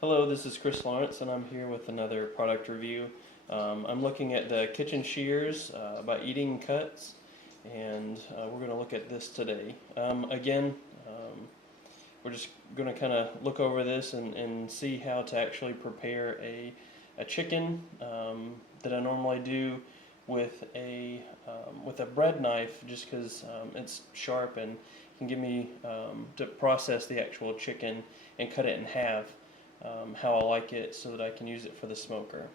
Hello, this is Chris Lawrence, and I'm here with another product review. I'm looking at the kitchen shears by Eating Cuts, and we're going to look at this today. We're just going to kind of look over this and see how to actually prepare a chicken that I normally do with a bread knife, just because it's sharp and can give me to process the actual chicken and cut it in half. How I like it so that I can use it for the smoker.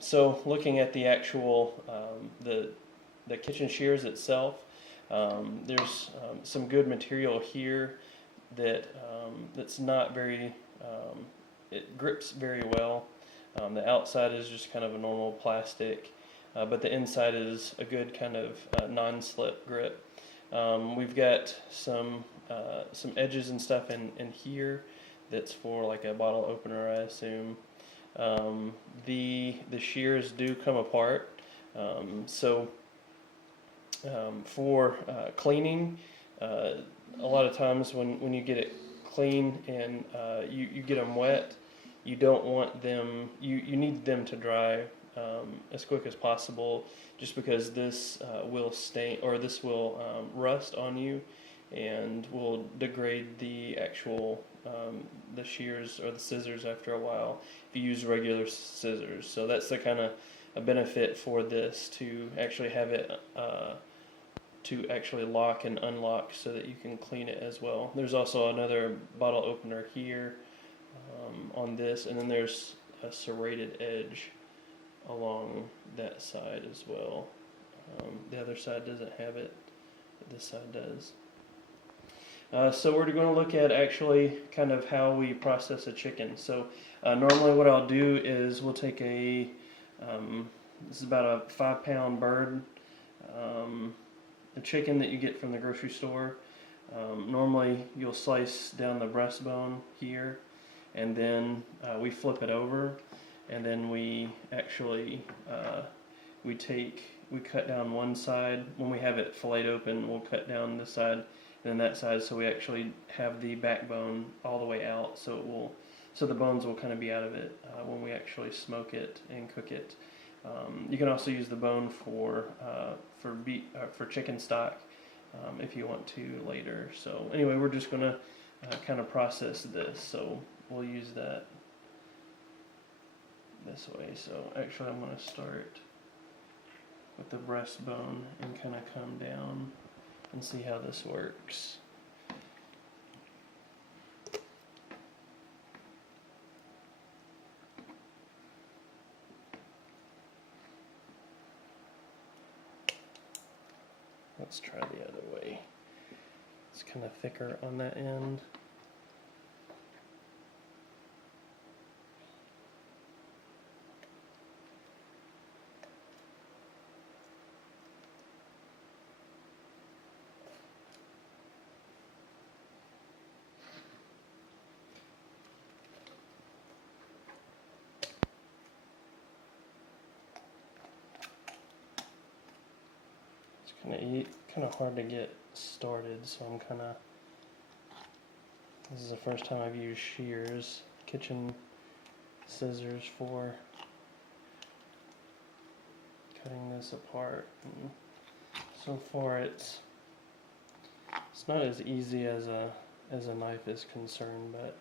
So looking at the actual the kitchen shears itself, there's some good material here that's not very it grips very well. The outside is just kind of a normal plastic, but the inside is a good kind of non-slip grip. We've got some edges and stuff in here that's for like a bottle opener, I assume. The shears do come apart, so for cleaning, a lot of times when you get it clean and you get them wet, you don't want them. You need them to dry as quick as possible, just because this will stain, or this will rust on you and will degrade the actual the shears or the scissors after a while if you use regular scissors. So that's the kind of a benefit for this, to actually have it to actually lock and unlock so that you can clean it as well. There's also another bottle opener here on this, and then there's a serrated edge along that side as well. The other side doesn't have it, but this side does. So we're going to look at actually kind of how we process a chicken. So normally what I'll do is we'll take this is about a 5-pound bird, the chicken that you get from the grocery store. Normally you'll slice down the breastbone here, and then we flip it over, and then we actually we cut down one side. When we have it filleted open, we'll cut down this side and then that side, so we actually have the backbone all the way out, so the bones will kind of be out of it when we actually smoke it and cook it. You can also use the bone for chicken stock if you want to later. So anyway, we're just going to kind of process this, so we'll use that this way. So actually I'm going to start with the breastbone and kind of come down and see how this works. Let's try the other way. It's kind of thicker on that end. Kind of hard to get started, so this is the first time I've used shears, kitchen scissors, for cutting this apart. And so far it's not as easy as a knife is concerned, but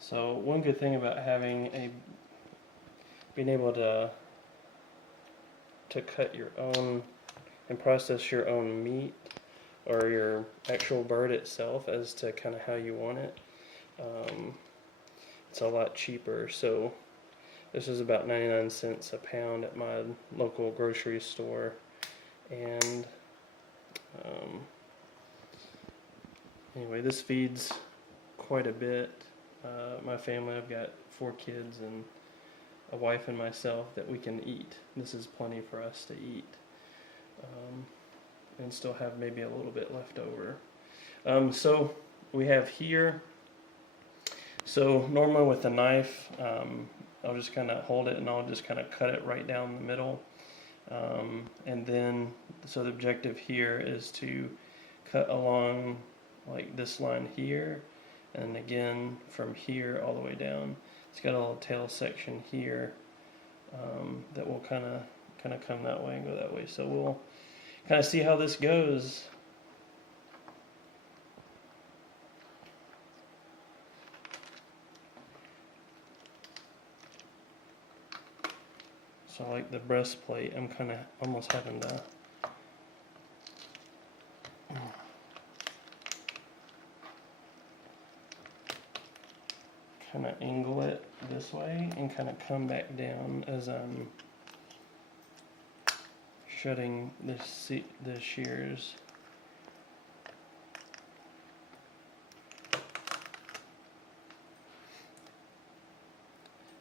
so one good thing about being able to cut your own and process your own meat, or your actual bird itself, as to kind of how you want it, it's a lot cheaper. So this is about 99 cents a pound at my local grocery store, and anyway, this feeds quite a bit. My family, I've got 4 kids and a wife and myself, that we can eat. This is plenty for us to eat. and still have maybe a little bit left over. So we have here, so normally with a knife, I'll just kind of hold it and I'll just kind of cut it right down the middle. And then, so the objective here is to cut along like this line here, and again from here all the way down. It's got a little tail section here that will kind of come that way and go that way. So we'll kind of see how this goes. So like the breastplate, I'm kind of almost having to kind of angle it this way and kind of come back down as I'm shutting the shears.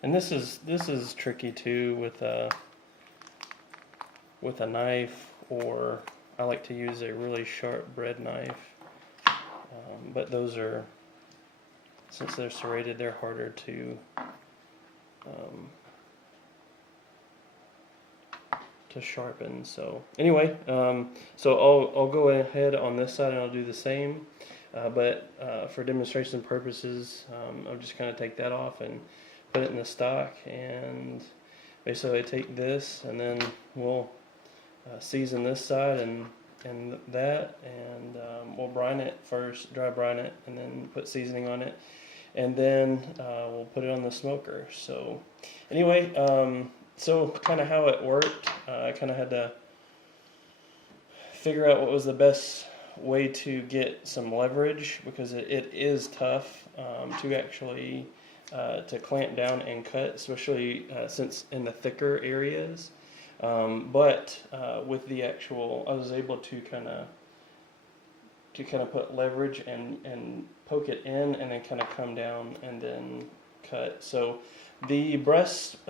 And this is tricky too with a knife, or I like to use a really sharp bread knife. But those are, since they're serrated, they're harder to sharpen. So anyway, so I'll go ahead on this side and I'll do the same. But for demonstration purposes, I'll just kind of take that off and put it in the stock, and basically I take this and then we'll season this side and that, and we'll brine it first, dry brine it, and then put seasoning on it, and then we'll put it on the smoker. So anyway, so kind of how it worked, I kind of had to figure out what was the best way to get some leverage, because it is tough to actually to clamp down and cut, especially since in the thicker areas. But with the actual, I was able to kind of put leverage and poke it in, and then kind of come down and then cut. So the breast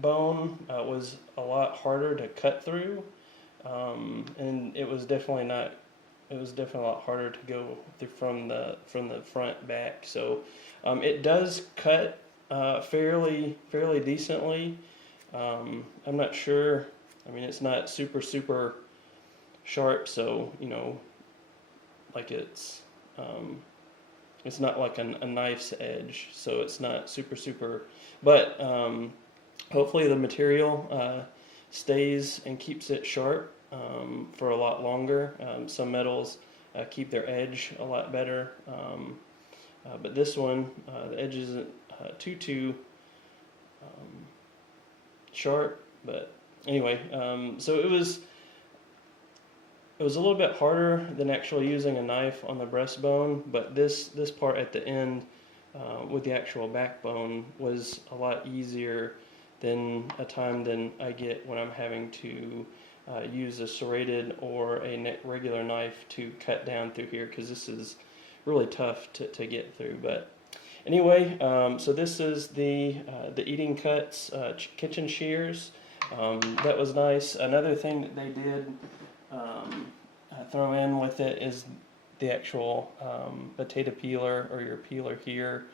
bone was a lot harder to cut through, and it was definitely not. It was definitely a lot harder to go through from the front back. So it does cut fairly decently. I'm not sure. I mean, it's not super sharp, so you know, like it's not like a knife's edge, so it's not super. But hopefully the material stays and keeps it sharp for a lot longer. Some metals keep their edge a lot better, but this one, the edge isn't too sharp. But anyway, so it was a little bit harder than actually using a knife on the breastbone, but this part at the end with the actual backbone was a lot easier than I get when I'm having to use a serrated or a regular knife to cut down through here, because this is really tough to get through. But anyway, so this is the Eating Cuts kitchen shears. That was nice. Another thing that they did throw in with it is the actual potato peeler, or your peeler here.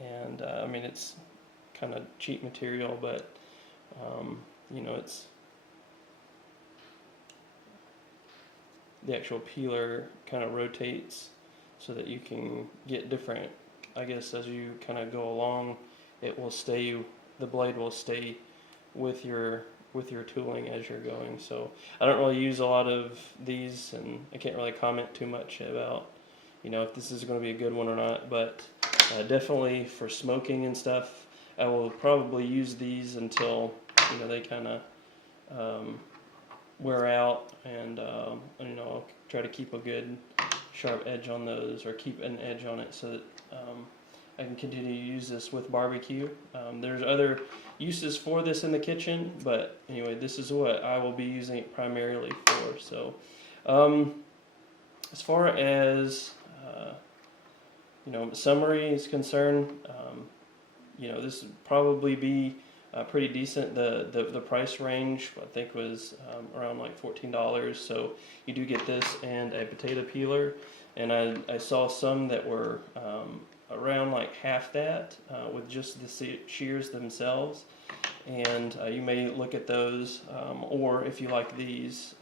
And I mean, it's kind of cheap material, but you know, it's the actual peeler kind of rotates so that you can get different, I guess, as you kind of go along, it will stay, the blade will stay with your tooling as you're going. So I don't really use a lot of these, and I can't really comment too much about, you know, if this is going to be a good one or not, but definitely for smoking and stuff, I will probably use these until, you know, they kind of wear out, and you know, I'll try to keep a good sharp edge on those, or keep an edge on it, so that I can continue to use this with barbecue. There's other uses for this in the kitchen, but anyway, this is what I will be using it primarily for. So as far as you know, summary is concerned, you know, this would probably be pretty decent. The price range I think was around like $14. So you do get this and a potato peeler, and I saw some that were around like half that with just the shears themselves. And you may look at those, or if you like these,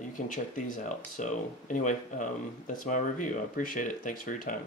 you can check these out. So anyway, that's my review. I appreciate it. Thanks for your time.